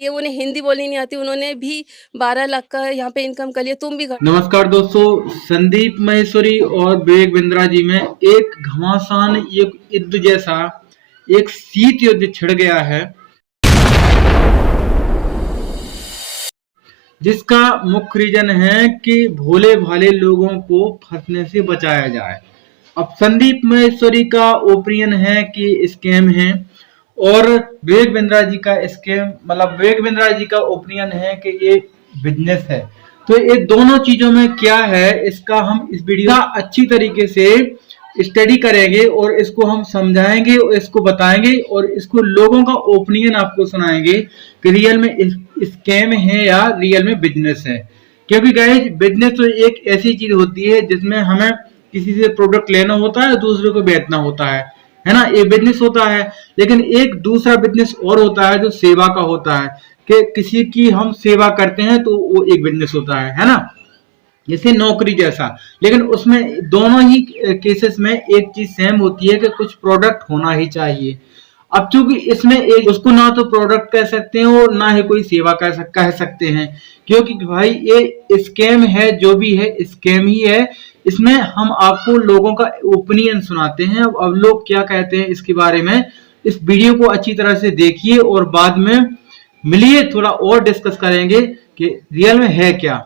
ये उन्हें हिंदी बोलनी नहीं आती, उन्होंने भी 12 लाख का यहाँ पे इनकम कर लिया, तुम भी नमस्कार दोस्तों, संदीप माहेश्वरी और विवेक बिंद्रा जी में एक घमासान युद्ध जैसा एक शीत युद्ध छिड़ गया है, जिसका मुख्य रीजन है कि भोले भाले लोगों को फंसने से बचाया जाए। अब संदीप माहेश्वरी का ओपिनियन है कि स्कैम है और विवेक बिंद्रा जी का स्कैम विवेक बिंद्रा जी का ओपिनियन है कि ये बिजनेस है। तो ये दोनों चीजों में क्या है, इसका हम इस वीडियो का अच्छी तरीके से स्टडी करेंगे और इसको हम समझाएंगे और इसको बताएंगे और इसको लोगों का ओपिनियन आपको सुनाएंगे कि रियल में स्कैम है या रियल में बिजनेस है। क्योंकि गाइस, बिजनेस तो एक ऐसी चीज होती है जिसमें हमें किसी से प्रोडक्ट लेना होता है, दूसरे को बेचना होता है ना, ये बिजनेस होता है। लेकिन एक दूसरा बिजनेस और होता है जो सेवा का होता है, कि किसी की हम सेवा करते हैं तो वो एक बिजनेस होता है ना, जैसे नौकरी जैसा। लेकिन उसमें दोनों ही केसेस में एक चीज सेम होती है कि कुछ प्रोडक्ट होना ही चाहिए। अब चूंकि इसमें एक उसको ना तो प्रोडक्ट कह सकते हैं और ना ही कोई सेवा कह सकते हैं, क्योंकि भाई ये स्कैम है, जो भी है स्कैम ही है। इसमें हम आपको लोगों का ओपिनियन सुनाते हैं। अब लोग क्या कहते हैं इसके बारे में, इस वीडियो को अच्छी तरह से देखिए और बाद में मिलिए, थोड़ा और डिस्कस करेंगे कि रियल में है क्या।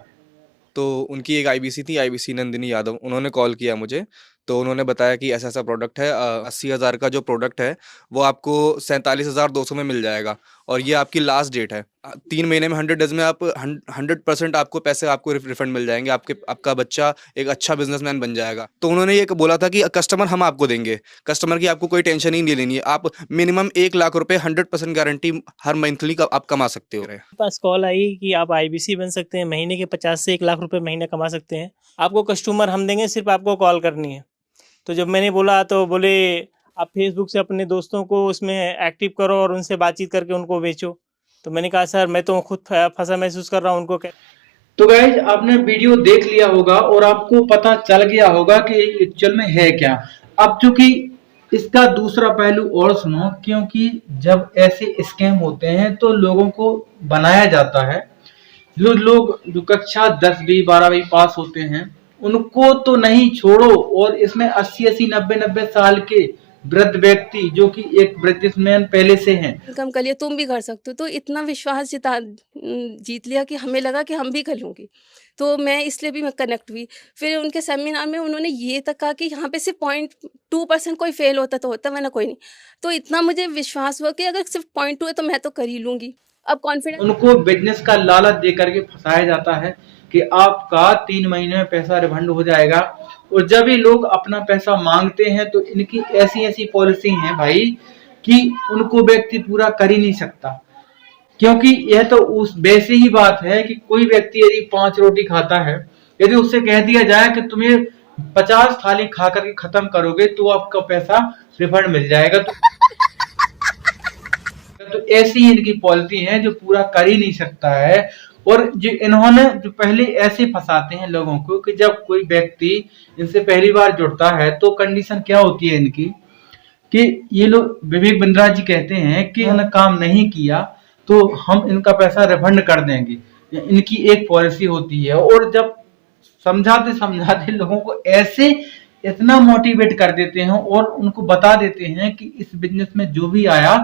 तो उनकी एक आईबीसी थी, आईबीसी नंदिनी यादव, उन्होंने कॉल किया मुझे। तो उन्होंने बताया कि ऐसा ऐसा प्रोडक्ट है, 80,000 का जो प्रोडक्ट है वो आपको 47,200 में मिल जाएगा और ये आपकी लास्ट डेट है। 3 महीने में 100 डेज में आप 100% आपको पैसे आपको रिफंड मिल जाएंगे, आपका बच्चा एक अच्छा बिजनेसमैन बन जाएगा। तो उन्होंने ये बोला था कि कस्टमर हम आपको देंगे, कस्टमर की आपको कोई टेंशन ही नहीं लेनी है, आप मिनिमम 1 लाख रुपए 100% गारंटी हर मंथली का आप कमा सकते हो। पास कॉल आई कि आप आईबीसी बन सकते हैं, महीने के 50 से 1 लाख रुपए महीने कमा सकते हैं, आपको कस्टमर हम देंगे, सिर्फ आपको कॉल करनी है। तो जब मैंने बोला तो बोले आप फेसबुक से अपने दोस्तों को उसमें एक्टिव करो और उनसे बातचीत करके उनको बेचो। तो मैंने कहा सर मैं तो खुद फंसा महसूस कर रहा हूँ उनको। तो गाइज, आपने वीडियो देख लिया होगा और आपको पता चल गया होगा कि एक्चुअल में है क्या। अब चूंकि इसका दूसरा पहलू और सुनो, क्योंकि जब ऐसे स्कैम होते हैं तो लोगों को बनाया जाता है। जो लोग जो कक्षा 10वीं 12वीं पास होते हैं उनको तो नहीं छोड़ो, और इसमें 80 90 साल के वृद्ध व्यक्ति जो कि एक बिजनेसमैन पहले से हैं, इनकम कर लिया, तुम भी कर सकते हो। तो इतना विश्वास जीत लिया कि हमें लगा कि हम भी कर लूँगी। तो मैं इसलिए भी मैं कनेक्ट हुई। फिर उनके सेमिनार में उन्होंने ये तक कहा कि यहाँ पे सिर्फ 0.2% कोई फेल होता तो होता, वरना कोई नहीं। तो इतना मुझे विश्वास हुआ कि अगर सिर्फ 0.2 है तो मैं तो कर ही लूँगी। अब कॉन्फिडेंस उनको बिजनेस का लालच दे करके फंसाया जाता है कि आपका 3 महीने में पैसा रिफंड हो जाएगा। और जब ये लोग अपना पैसा मांगते हैं तो इनकी ऐसी ऐसी पॉलिसी है भाई कि उनको व्यक्ति पूरा कर ही नहीं सकता। क्योंकि यह तो उस वैसी ही बात है कि कोई व्यक्ति यदि 5 रोटी खाता है, यदि उससे कह दिया जाए कि तुम्हें 50 थाली खा करके खत्म करोगे तो आपका पैसा रिफंड मिल जाएगा, तो ऐसी इनकी पॉलिसी है जो पूरा कर ही नहीं सकता है। और जो इन्होंने जो पहले ऐसे फंसाते हैं लोगों को कि जब कोई व्यक्ति इनसे पहली बार जुड़ता है तो कंडीशन क्या होती है इनकी, कि ये लोग विवेक बिंद्रा जी कहते हैं कि उन्होंने काम नहीं किया तो हम इनका पैसा रिफंड कर देंगे, इनकी एक पॉलिसी होती है। और जब समझाते समझाते लोगों को ऐसे इतना मोटिवेट कर देते हैं और उनको बता देते हैं कि इस बिजनेस में जो भी आया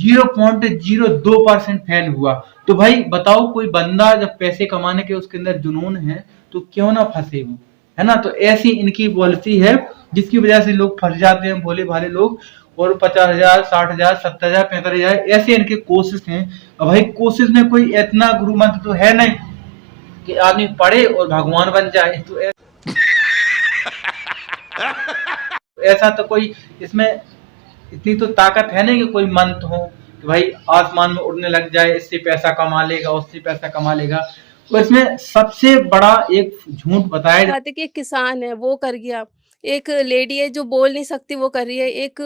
0.02% फेल हुआ। तो भाई बताओ, कोई बंदा जब पैसे कमाने के उसके अंदर जुनून है तो क्यों ना फंसे वो, है ना। तो ऐसी इनकी पॉलिसी है जिसकी वजह से लोग फंस जाते हैं, भोले भाले लोग। और 50,000 60,000 70,000 45,000 ऐसे इनके कोर्सेज हैं। अब भाई कोर्सेज में कोई इतना गुरु मंत्र तो है नहीं कि आदमी पढ़े और भगवान बन जाए। तो ऐसा तो कोई इसमें इतनी तो ताकत है नहीं कि कोई मंत्र हो कि भाई आसमान में उड़ने लग जाए, इससे पैसा कमा लेगा, उससे पैसा कमा लेगा। और इसमें सबसे बड़ा एक झूठ बताया जाते कि एक किसान है वो कर गया, एक लेडी है जो बोल नहीं सकती वो कर रही है, एक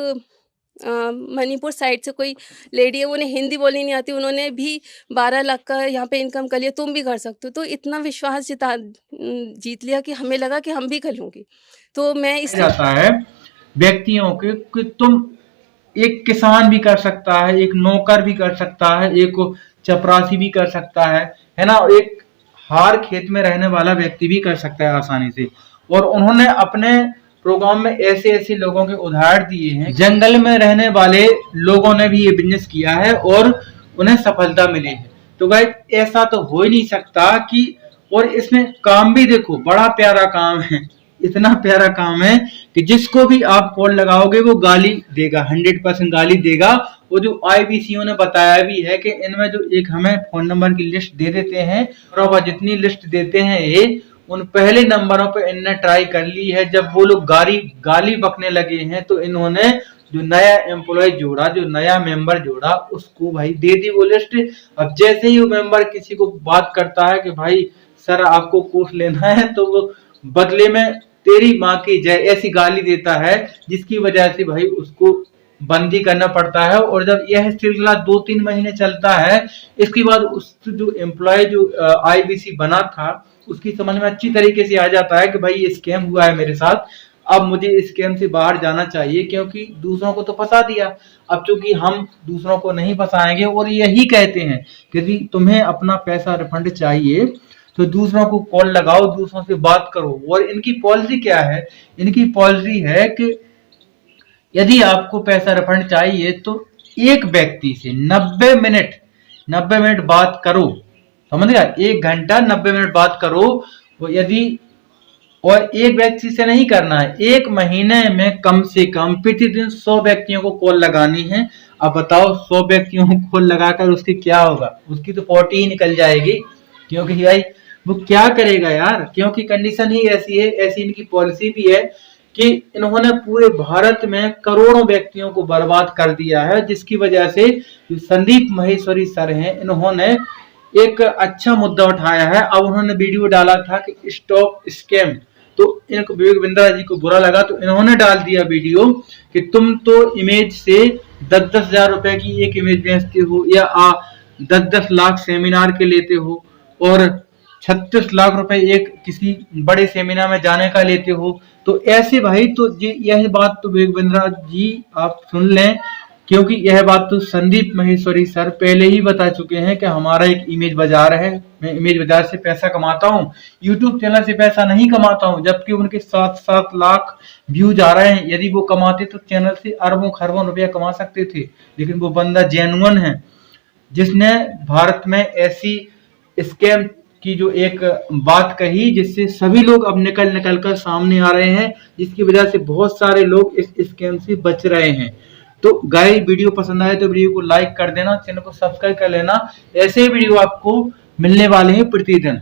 मणिपुर साइड से कोई लेडी है, उन्हें हिंदी बोलनी नहीं आती, उन्होंने भी 12 लाख का यहाँ पे इनकम कर लिया, तुम भी कर सकते हो। तो इतना विश्वास जीत लिया कि हमें लगा कि हम भी कर लूँगी। तो मैं इस जाता है व्यक्तियों के कि तुम एक किसान भी कर सकता है, एक नौकर भी कर सकता है, एक चपरासी भी कर सकता है ना, एक हार खेत में रहने वाला व्यक्ति भी कर सकता है आसानी से। और उन्होंने अपने प्रोग्राम में ऐसे ऐसे लोगों के उदाहरण दिए हैं, जंगल में रहने वाले लोगों ने भी ये बिजनेस किया है और उन्हें सफलता मिली है। तो गाइस ऐसा तो हो ही नहीं सकता कि, और इसमें काम भी देखो बड़ा प्यारा काम है, इतना प्यारा काम है कि जिसको भी आप कॉल लगाओगे वो गाली देगा, 100% गाली देगा। वो जो आईबीसीओ ने बताया भी है कि इनमें जो एक हमें फोन नंबर की लिस्ट दे देते हैं, और जितनी लिस्ट देते हैं ये उन पहले नंबरों पे इनने ट्राई कर ली है। जब वो लोग गाली बकने लगे हैं तो इन्होंने जो नया एम्प्लॉय जोड़ा, जो नया मेंबर जोड़ा, उसको भाई दे दी वो लिस्ट। अब जैसे ही वो मेंबर किसी को बात करता है कि भाई सर आपको कोर्स लेना है, तो वो बदले में तेरी माँ की जय ऐसी गाली देता है, जिसकी वजह से भाई उसको बंदी करना पड़ता है। और जब यह सिलसिला 2-3 महीने चलता है, इसके बाद उस जो एम्प्लॉय जो आईबीसी बना था उसकी समझ में अच्छी तरीके से आ जाता है कि भाई ये स्कैम हुआ है मेरे साथ, अब मुझे इस स्कैम से बाहर जाना चाहिए, क्योंकि दूसरों को तो फंसा दिया, अब चूंकि हम दूसरों को नहीं फंसाएंगे। और यही कहते हैं कि यदि तुम्हें अपना पैसा रिफंड चाहिए तो दूसरों को कॉल लगाओ, दूसरों से बात करो। और इनकी पॉलिसी क्या है? इनकी पॉलिसी है कि यदि आपको पैसा रिफंड चाहिए तो एक व्यक्ति से 90 मिनट बात करो, समझ गया? 1 घंटा 90 मिनट बात करो। और एक व्यक्ति से नहीं करना है, 1 महीने में कम से कम प्रतिदिन 100 व्यक्तियों को कॉल लगानी है। अब बताओ 100 व्यक्तियों को कॉल लगाकर उसकी क्या होगा? उसकी तो 40 ही निकल जाएगी, क्योंकि भाई वो क्या करेगा यार, क्योंकि कंडीशन ही ऐसी है, ऐसी इनकी पॉलिसी भी है कि इन्होंने पूरे भारत में करोड़ों व्यक्तियों को बर्बाद कर दिया है। जिसकी वजह से जो संदीप माहेश्वरी सर हैं, इन्होंने एक अच्छा मुद्दा उठाया है। अब उन्होंने वीडियो डाला था कि स्टॉप स्कैम, तो इनको विवेक बिंद्रा जी को बुरा लगा तो इन्होंने डाल दिया वीडियो कि तुम तो इमेज से 10-10 हजार रुपए की एक इमेज बेचते हो, या 10-10 लाख सेमिनार के लेते हो, और 36 लाख रुपए एक किसी बड़े सेमिनार में जाने का लेते हो। तो ऐसे भाई, तो यह बात तो विवेक बिंद्रा जी आप सुन लें, क्योंकि यह बात तो संदीप माहेश्वरी सर पहले ही बता चुके हैं कि हमारा एक इमेज बाजार है, मैं इमेज बाजार से पैसा कमाता हूँ, यूट्यूब चैनल से पैसा नहीं कमाता हूँ। जबकि उनके 7-7 लाख व्यूज आ रहे हैं, यदि वो कमाते तो चैनल से अरबों खरबों रुपया कमा सकते थे। लेकिन वो बंदा जेन्युइन है, जिसने भारत में ऐसी स्कैम की जो एक बात कही, जिससे सभी लोग अब निकल कर सामने आ रहे हैं, जिसकी वजह से बहुत सारे लोग इस स्कैम से बच रहे हैं। तो गाइस वीडियो पसंद आए तो वीडियो को लाइक कर देना, चैनल को सब्सक्राइब कर लेना। ऐसे वीडियो आपको मिलने वाले हैं प्रतिदिन।